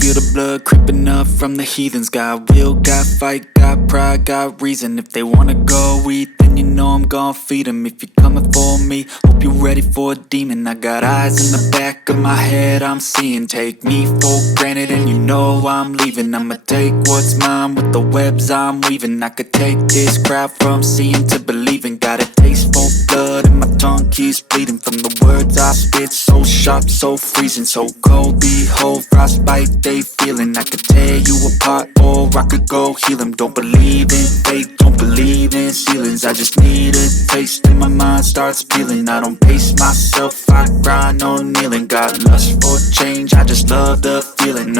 feel the blood creeping up from the heathens. Got will, got fight, got pride, got reason. If they wanna go eat, then you know I'm gon' feed them. If you're coming for me, hope you're ready for a demon. I got eyes in the back of my head, I'm seeing. Take me for granted and you know I'm leaving. I'ma take what's mine with the webs I'm weaving. I could take this crowd from seeing to believing. Got a taste for blood and my tongue keeps bleeding from the words I spit. So sharp, so freezing, so cold. Behold, frostbite they feeling. I could tear you apart or I could go heal them. Don't believe in fate, don't believe in ceilings. I just need a taste and my mind starts peeling. I don't pace myself, I grind on kneeling. Got lust for change, I just love the feeling.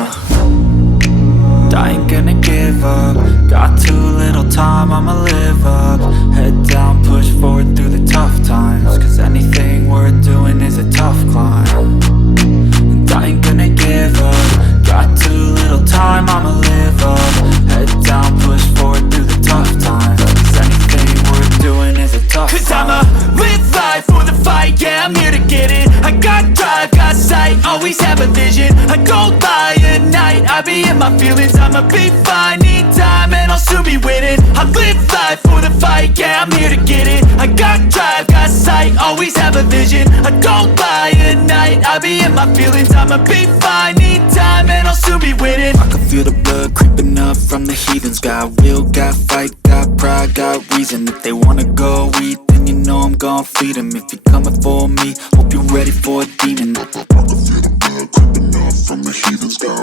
I ain't gonna give up. Got too little time, I'ma live up. Head down, push forward through the tough times. Cause anything worth doing is a tough climb. And I ain't gonna give up. Got too little time, I'ma live up. Head down, push forward through the tough times. Cause anything worth doing is a tough climb. Cause I'ma live life for the fight, yeah, I'm here to get it. I got drive, got sight, always have a vision. I go by at night, I be in my feelings. I'ma be fine, need time, and I'll soon be winning. I live life for the fight, yeah, I'm here to get it. I got drive, got sight, always have a vision. I go by at night, I be in my feelings. I'ma be fine, need time, and I'll soon be winning. I can feel the blood creeping up from the heathens. Got will, got fight, got pride, got reason. If they wanna go eat, then you know I'm gon' feed them. If you're coming for me, hope you're ready for a demon. I can feel the blood creeping up from the heathens. Got